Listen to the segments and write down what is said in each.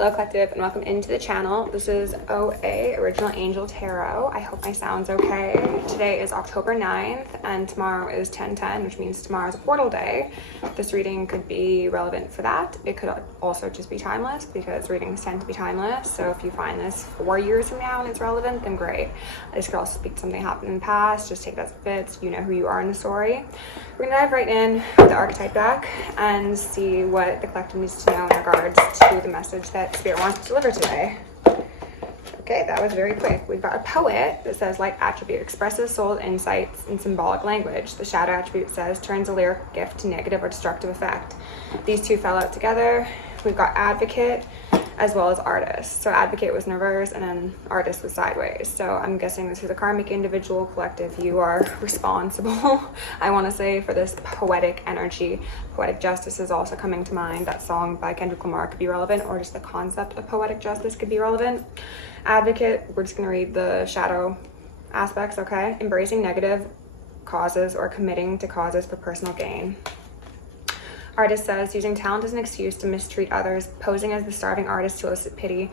Hello Collective and welcome into the channel. This is OA, Original Angel Tarot. I hope my sound's okay. Today is October 9th and tomorrow is 10/10, which means tomorrow's a portal day. This reading could be relevant for that. It could also just be timeless because readings tend to be timeless. So if you find this 4 years from now and it's relevant, then great. This could also speak to something that happened in the past. Just take it as it fits. You know who you are in the story. We're gonna dive right in with the archetype deck and see what the collective needs to know in regards to the message that Spirit wants to deliver today. Okay, that was very quick. We've got a poet that says light attribute expresses soul insights in symbolic language. The shadow attribute says turns a lyric gift to negative or destructive effect. These two fell out together. We've got advocate as well as artist. So advocate was in reverse and then artist was sideways. So I'm guessing this is a karmic individual collective. You are responsible, I want to say, for this poetic energy. Poetic justice is also coming to mind. That song by Kendrick Lamar could be relevant, or just the concept of poetic justice could be relevant. Advocate, we're just going to read the shadow aspects, okay? Embracing negative causes or committing to causes for personal gain. Artist says using talent as an excuse to mistreat others, posing as the starving artist to elicit pity.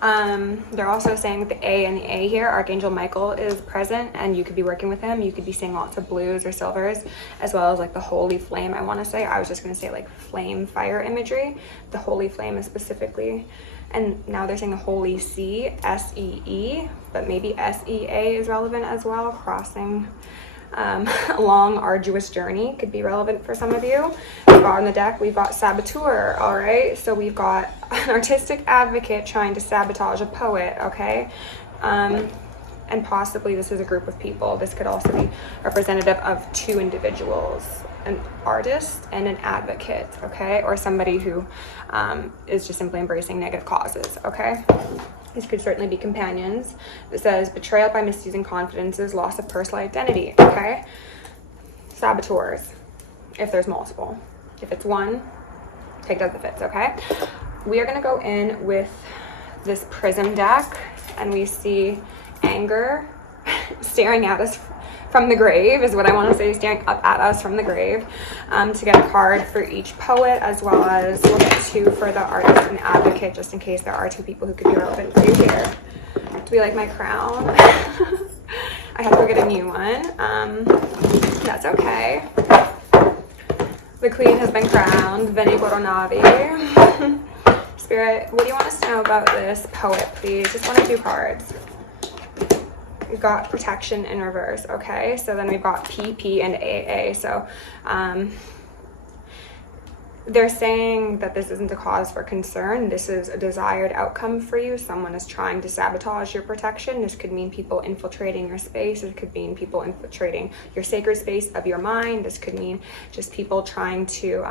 They're also saying that the A and the A here, Archangel Michael, is present and you could be working with him. You could be seeing lots of blues or silvers, as well as like the holy flame, I want to say. I was just going to say like flame, fire imagery. The holy flame is specifically. And now they're saying the holy sea, S-E-E, but maybe S-E-A is relevant as well, crossing a long, arduous journey could be relevant for some of you. We've got on the deck, we've got saboteur, all right? So we've got an artistic advocate trying to sabotage a poet, okay? And possibly this is a group of people. This could also be representative of two individuals, an artist and an advocate, okay? Or somebody who is just simply embracing negative causes, okay? These could certainly be companions. It says betrayal by misusing confidences, loss of personal identity, okay? Saboteurs, if there's multiple. If it's one, take it as it fits, okay? We are gonna go in with this prism deck and we see anger staring at us from the grave is what I want to say, staring up at us from the grave, to get a card for each poet, as well as we'll get two for the artist and advocate, just in case there are two people who could be relevant for you here. Do we like my crown? I have to go get a new one. That's okay. The queen has been crowned. Veni Coronavi. Spirit, what do you want us to know about this poet, please? Just one or two cards. We've got protection in reverse, okay? So then we've got PP and AA. So they're saying that this isn't a cause for concern. This is a desired outcome for you. Someone is trying to sabotage your protection. This could mean people infiltrating your space. It could mean people infiltrating your sacred space of your mind. This could mean just people trying to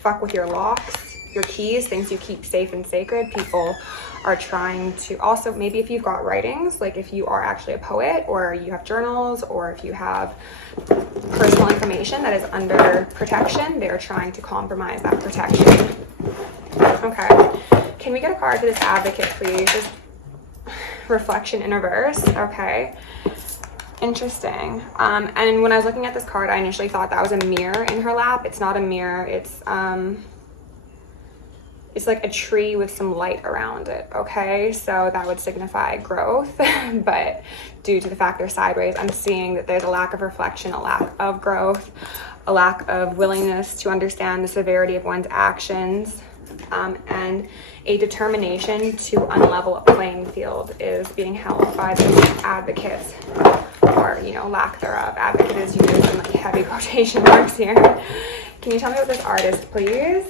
fuck with your locks, your keys, things you keep safe and sacred. People are trying to also, maybe if you've got writings, like if you are actually a poet or you have journals or if you have personal information that is under protection, they're trying to compromise that protection. Okay, can we get a card for this advocate, please? Just reflection in reverse, okay. Interesting. And when I was looking at this card, I initially thought that was a mirror in her lap. It's not a mirror, it's like a tree with some light around it, okay? So that would signify growth, but due to the fact they're sideways, I'm seeing that there's a lack of reflection, a lack of growth, a lack of willingness to understand the severity of one's actions, and a determination to unlevel a playing field is being held by the advocates, or, you know, lack thereof. Advocate is used in like heavy quotation marks here. Can you tell me what this artist, please?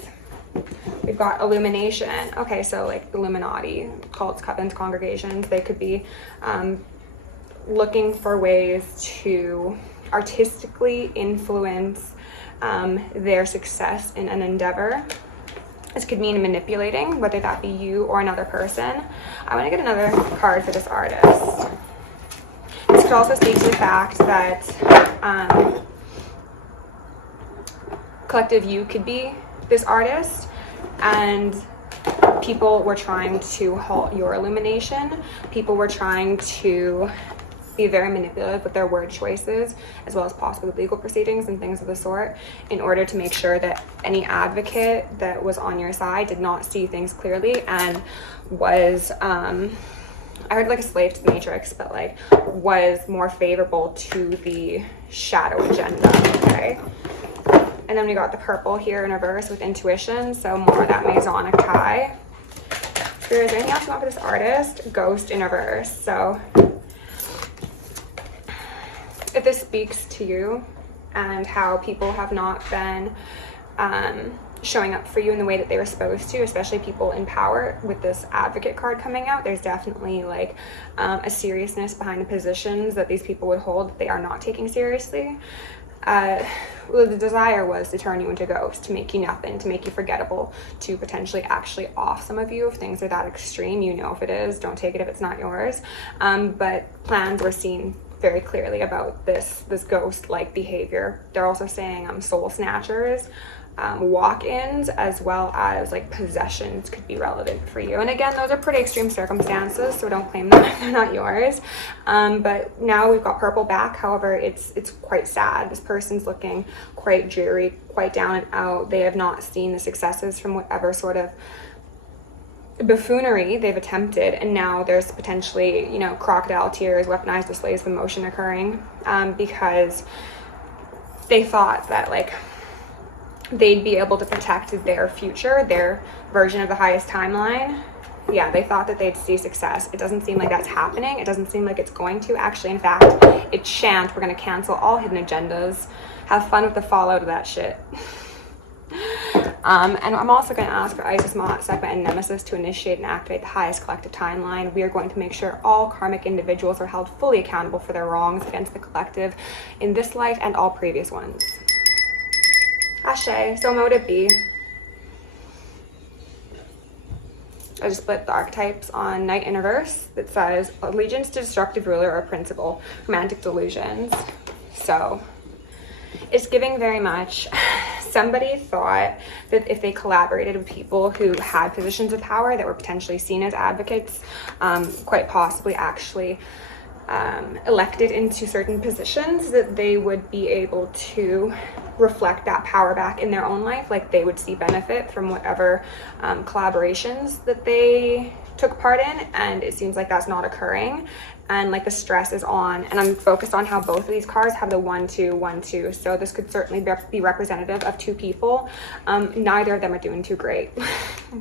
We've got illumination. Okay, so like Illuminati, cults, covens, congregations, they could be looking for ways to artistically influence their success in an endeavor. This could mean manipulating, whether that be you or another person. I want to get another card for this artist. This could also speak to the fact that collective you could be this artist and people were trying to halt your illumination. People were trying to be very manipulative with their word choices, as well as possibly legal proceedings and things of the sort, in order to make sure that any advocate that was on your side did not see things clearly and was, I heard like a slave to the matrix, but like was more favorable to the shadow agenda, okay? And then we got the purple here in reverse with intuition, so more of that Masonic tie. Spirit, is there anything else you want for this artist? Ghost in reverse. So if this speaks to you and how people have not been showing up for you in the way that they were supposed to, especially people in power, with this advocate card coming out, there's definitely like a seriousness behind the positions that these people would hold that they are not taking seriously. Well, the desire was to turn you into a ghost, to make you nothing, to make you forgettable, to potentially actually off some of you if things are that extreme. You know if it is, don't take it if it's not yours. But plans were seen very clearly about this ghost-like behavior. They're also saying soul snatchers, walk-ins, as well as like possessions could be relevant for you. And again, those are pretty extreme circumstances, so don't claim them if they're not yours. But now we've got purple back. However, it's quite sad. This person's looking quite dreary, quite down and out. They have not seen the successes from whatever sort of buffoonery they've attempted, and now there's potentially, you know, crocodile tears, weaponized displays of emotion occurring, because they thought that like they'd be able to protect their future, their version of the highest timeline. Yeah, they thought that they'd see success. It doesn't seem like that's happening. It doesn't seem like it's going to. Actually, in fact, it shan't. We're going to cancel all hidden agendas. Have fun with the fallout of that shit. And I'm also going to ask for Isis, Ma'at, Sekhmet, and Nemesis to initiate and activate the highest collective timeline. We are going to make sure all karmic individuals are held fully accountable for their wrongs against the collective in this life and all previous ones. Ashe, so mote it be. I just split the archetypes on Knight in reverse that says allegiance to destructive ruler or principle, romantic delusions. So it's giving very much. Somebody thought that if they collaborated with people who had positions of power that were potentially seen as advocates, quite possibly actually elected into certain positions, that they would be able to reflect that power back in their own life, like they would see benefit from whatever collaborations that they took part in, and it seems like that's not occurring, and like the stress is on. And I'm focused on how both of these cards have the 1-2 1-2, so this could certainly be representative of two people. Neither of them are doing too great.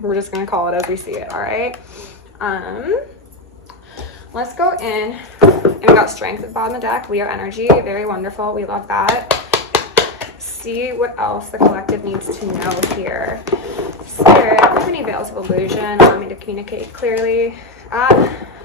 We're just gonna call it as we see it. All right, let's go in, and we got strength at the bottom of the deck, Leo energy, very wonderful, we love that. See what else the collective needs to know here. Spirit, do you have any veils of illusion? Want me to communicate clearly?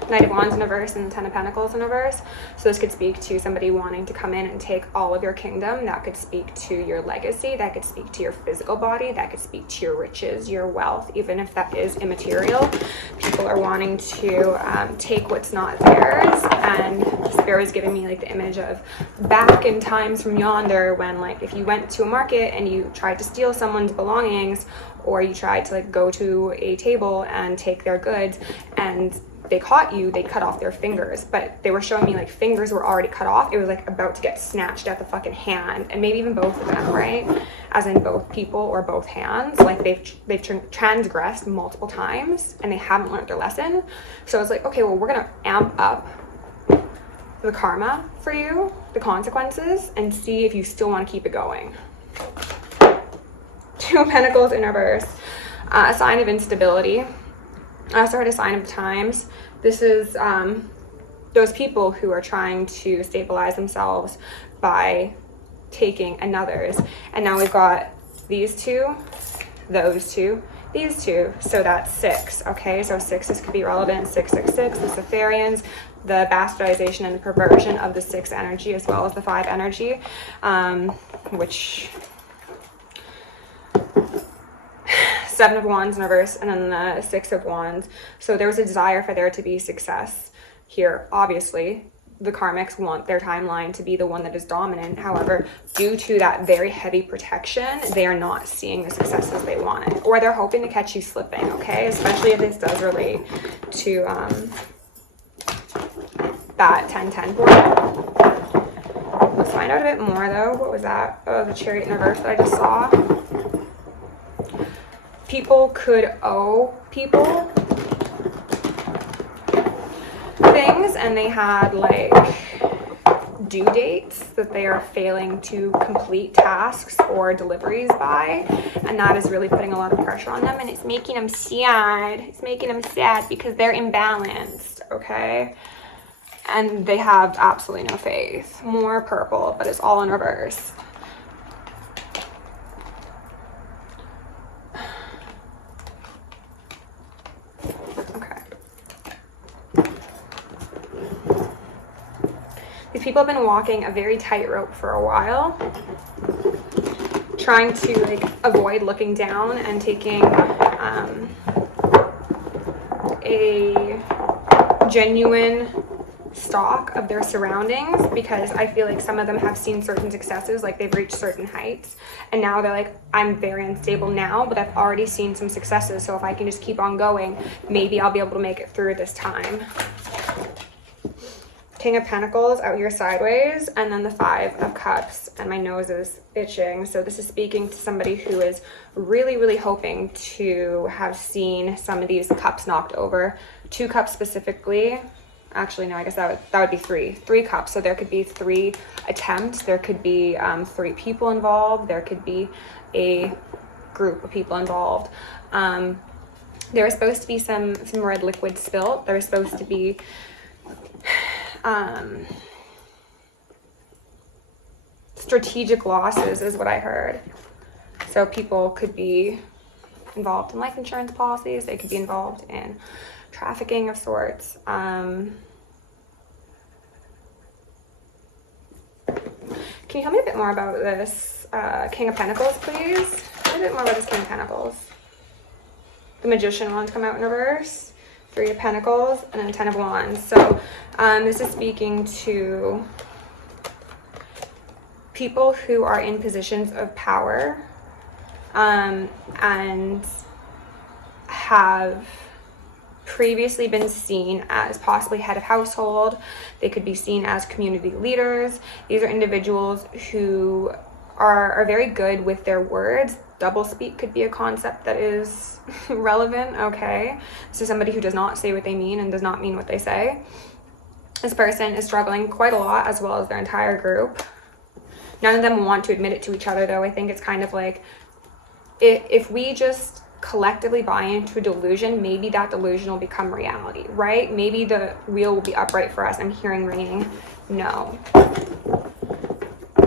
Knight of Wands in reverse and 10 of Pentacles in reverse. So this could speak to somebody wanting to come in and take all of your kingdom. That could speak to your legacy. That could speak to your physical body. That could speak to your riches, your wealth, even if that is immaterial. People are wanting to take what's not theirs. And Spirit is giving me like the image of back in times from yonder, when like if you went to a market and you tried to steal someone's belongings, or you tried to like go to a table and take their goods, and they caught you, they cut off their fingers. But they were showing me like fingers were already cut off. It was like about to get snatched at the fucking hand, and maybe even both of them, right? As in both people or both hands. Like they've transgressed multiple times and they haven't learned their lesson. So it's like, okay, well, we're gonna amp up the karma for you, the consequences, and see if you still want to keep it going. 2 of Pentacles in reverse, a sign of instability. I also heard a sign of the times. This is those people who are trying to stabilize themselves by taking another's. And now we've got these two, those two, these two. So that's 6, okay? So 6s could be relevant. 666, the Safarians, the bastardization and the perversion of the 6 energy, as well as the 5 energy, which... 7 of Wands in reverse, and then the 6 of Wands. So there was a desire for there to be success here. Obviously, the karmics want their timeline to be the one that is dominant. However, due to that very heavy protection, they are not seeing the successes they wanted, or they're hoping to catch you slipping, okay? Especially if this does relate to that 10-10 for it. Let's find out a bit more though. What was that? Oh, the Chariot in reverse that I just saw. People could owe people things, and they had like due dates that they are failing to complete tasks or deliveries by, and that is really putting a lot of pressure on them, and it's making them sad. It's making them sad because they're imbalanced, okay? And they have absolutely no faith. More purple, but it's all in reverse. These people have been walking a very tightrope for a while, trying to like avoid looking down and taking a genuine stock of their surroundings, because I feel like some of them have seen certain successes, like they've reached certain heights, and now they're like, I'm very unstable now, but I've already seen some successes, so if I can just keep on going, maybe I'll be able to make it through this time. King of Pentacles out here sideways, and then the 5 of Cups, and my nose is itching. So this is speaking to somebody who is really, really hoping to have seen some of these cups knocked over. 2 cups specifically. Actually, no, I guess that would be 3. 3 cups. So there could be 3 attempts. There could be 3 people involved. There could be a group of people involved. There was supposed to be some red liquid spilt. There was supposed to be strategic losses is what I heard. So people could be involved in life insurance policies. They could be involved in trafficking of sorts. Can you tell me a bit more about this King of Pentacles, please? Tell me a bit more about this King of Pentacles. The Magician ones come out in reverse. 3 of Pentacles, and then 10 of Wands. So this is speaking to people who are in positions of power and have previously been seen as possibly head of household. They could be seen as community leaders. These are individuals who are very good with their words. Doublespeak could be a concept that is relevant, okay? So somebody who does not say what they mean and does not mean what they say. This person is struggling quite a lot, as well as their entire group. None of them want to admit it to each other, though. I think it's kind of like, if we just collectively buy into a delusion, maybe that delusion will become reality, right? Maybe the wheel will be upright for us. I'm hearing ringing. No.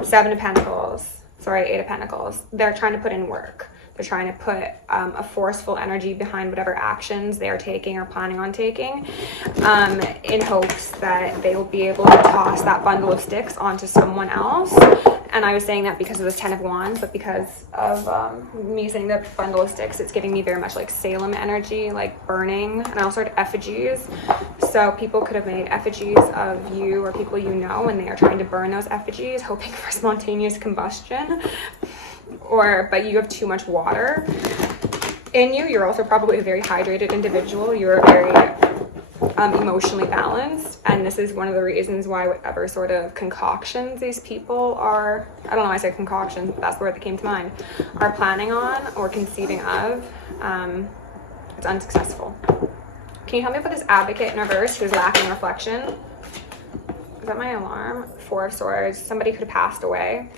7 of Pentacles. Sorry, 8 of Pentacles. They're trying to put in work. They're trying to put a forceful energy behind whatever actions they are taking or planning on taking, in hopes that they will be able to toss that bundle of sticks onto someone else. And I was saying that because of this 10 of Wands, but because of me saying the bundle of sticks, it's giving me very much like Salem energy, like burning, and also effigies. So people could have made effigies of you or people you know, and they are trying to burn those effigies, hoping for spontaneous combustion. But you have too much water in you. You're also probably a very hydrated individual. You're very emotionally balanced, and this is one of the reasons why whatever sort of concoctions these people are, I don't know why I said concoctions, but that's the word that came to mind, are planning on or conceiving of, it's unsuccessful. Can you tell me about this Advocate in reverse who's lacking reflection? Is that my alarm? 4 of Swords. Somebody could have passed away.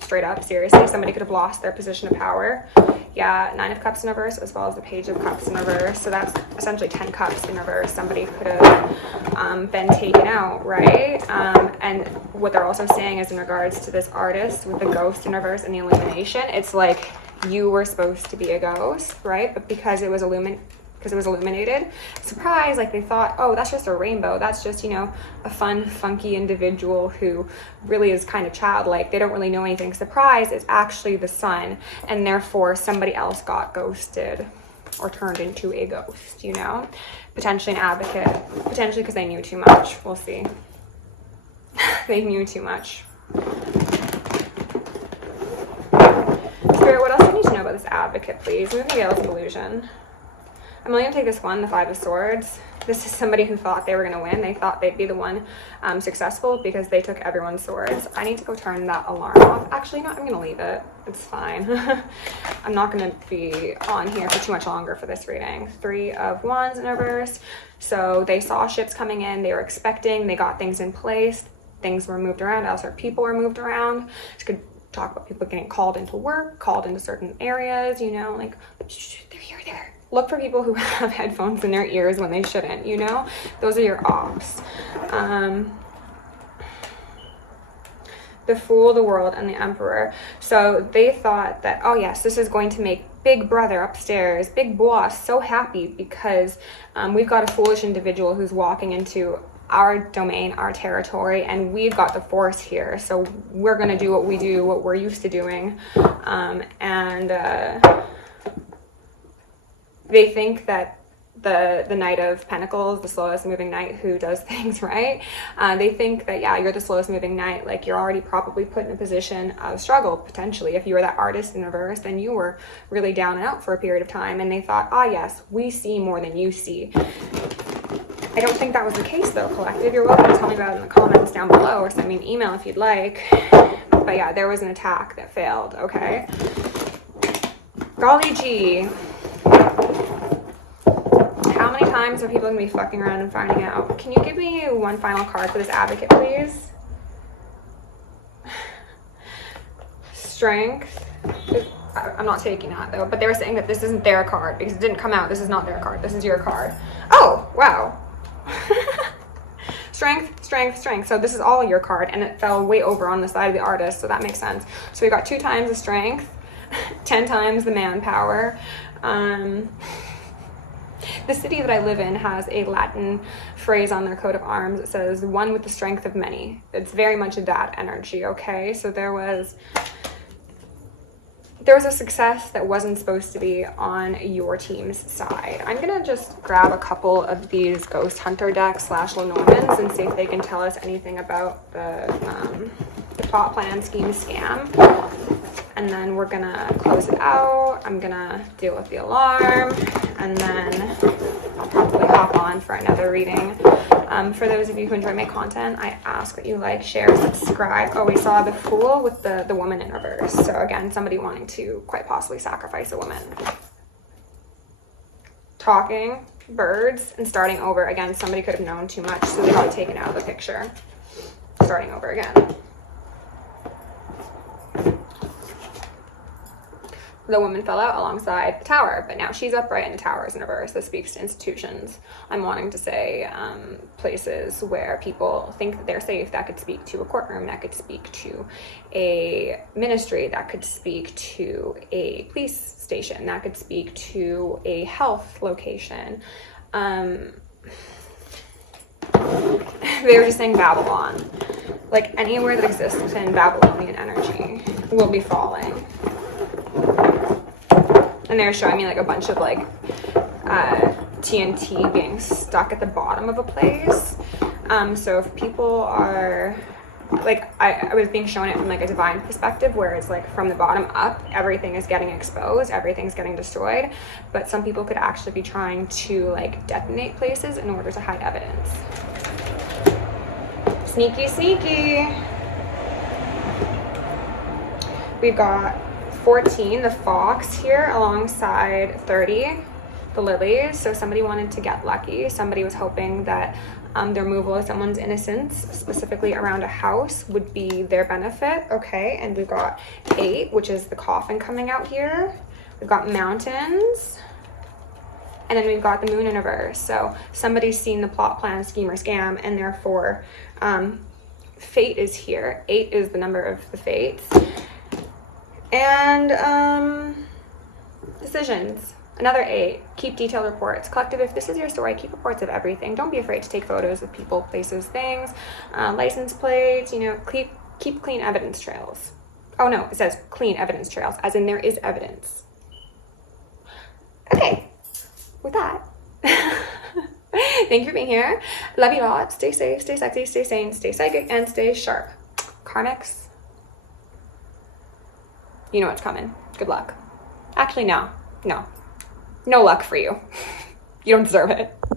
Straight up, seriously. Somebody could have lost their position of power. Yeah, 9 of Cups in reverse, as well as the Page of Cups in reverse. So that's essentially 10 Cups in reverse. Somebody could have been taken out, right? And what they're also saying is in regards to this artist with the Ghost in reverse and the Illumination, it's like you were supposed to be a ghost, right? But because it was illuminated, surprise, like they thought, oh, that's just a rainbow, that's just, you know, a fun, funky individual who really is kind of childlike, they don't really know anything. Surprise, it's actually the sun, and therefore somebody else got ghosted or turned into a ghost, you know? Potentially an Advocate, potentially because they knew too much. We'll see. They knew too much. Spirit, what else do you need to know about this Advocate, please? Moving Veils of Illusion. I'm only gonna take this one, the Five of Swords. This is somebody who thought they were gonna win. They thought they'd be the one successful because they took everyone's swords. I need to go turn that alarm off. Actually, no, I'm gonna leave it. It's fine. I'm not gonna be on here for too much longer for this reading. Three of Wands in reverse. So they saw ships coming in, they were expecting, they got things in place, things were moved around, elsewhere people were moved around. Just could talk about people getting called into work, called into certain areas, you know, like, they're here, there. Look for people who have headphones in their ears when they shouldn't, you know? Those are your offs. The Fool, the World, and the Emperor. So they thought that, oh yes, this is going to make Big Brother upstairs, Big Boss, so happy because we've got a foolish individual who's walking into our domain, our territory, and we've got the force here. So we're going to do what we do, what we're used to doing. They think that the Knight of Pentacles, the slowest moving knight who does things right, they think that, yeah, you're the slowest moving knight, like you're already probably put in a position of struggle, potentially. If you were that artist in reverse, then you were really down and out for a period of time, and they thought, ah yes, we see more than you see. I don't think that was the case though, collective. You're welcome to tell me about it in the comments down below, or send me an email if you'd like. But yeah, there was an attack that failed, okay? Golly gee. How many times are people gonna be fucking around and finding out? Can you give me one final card for this advocate, please? Strength. I'm not taking that though, but they were saying that this isn't their card because it didn't come out. This is not their card. This is your card. Oh, wow. Strength, strength, strength. So this is all your card, and it fell way over on the side of the artist, so that makes sense. So we got 2 times the strength, 10 times the manpower. The city that I live in has a Latin phrase on their coat of arms. It says, one with the strength of many. It's very much that energy, okay? So there was a success that wasn't supposed to be on your team's side. I'm gonna just grab a couple of these Ghost Hunter decks / Lenormands and see if they can tell us anything about the plot, plan, scheme, scam. And then we're gonna close it out. I'm gonna deal with the alarm, and then I'll probably hop on for another reading. For those of you who enjoy my content, I ask that you like, share, subscribe. Oh, we saw the Fool with the woman in reverse. So again, somebody wanting to quite possibly sacrifice a woman. Talking, birds, and starting over. Again, somebody could have known too much, so they got taken out of the picture. Starting over again. The woman fell out alongside the tower, but now she's upright and the tower is in reverse. This speaks to institutions. I'm wanting to say places where people think that they're safe. That could speak to a courtroom. That could speak to a ministry. That could speak to a police station. That could speak to a health location. They were just saying Babylon. Like anywhere that exists within Babylonian energy will be falling. And they were showing me like a bunch of like TNT being stuck at the bottom of a place. So if people are like, I was being shown it from like a divine perspective, where it's like from the bottom up, everything is getting exposed, everything's getting destroyed. But some people could actually be trying to like detonate places in order to hide evidence. Sneaky, sneaky. We've got 14, the Fox here, alongside 30, the Lilies. So somebody wanted to get lucky. Somebody was hoping that the removal of someone's innocence, specifically around a house, would be their benefit. Okay, and we've got 8, which is the coffin coming out here. We've got mountains. And then we've got the moon in reverse. So somebody's seen the plot, plan, scheme, or scam, and therefore fate is here. 8 is the number of the fates. And decisions, another 8. Keep detailed reports. Collective, if this is your story, keep reports of everything. Don't be afraid to take photos of people, places, things, license plates, you know, keep clean evidence trails. Oh no, it says clean evidence trails, as in there is evidence. Okay, with that, thank you for being here. Love you all. Stay safe, stay sexy, stay sane, stay psychic, and stay sharp. Karmics, you know what's coming. Good luck. Actually, no luck for you. You don't deserve it.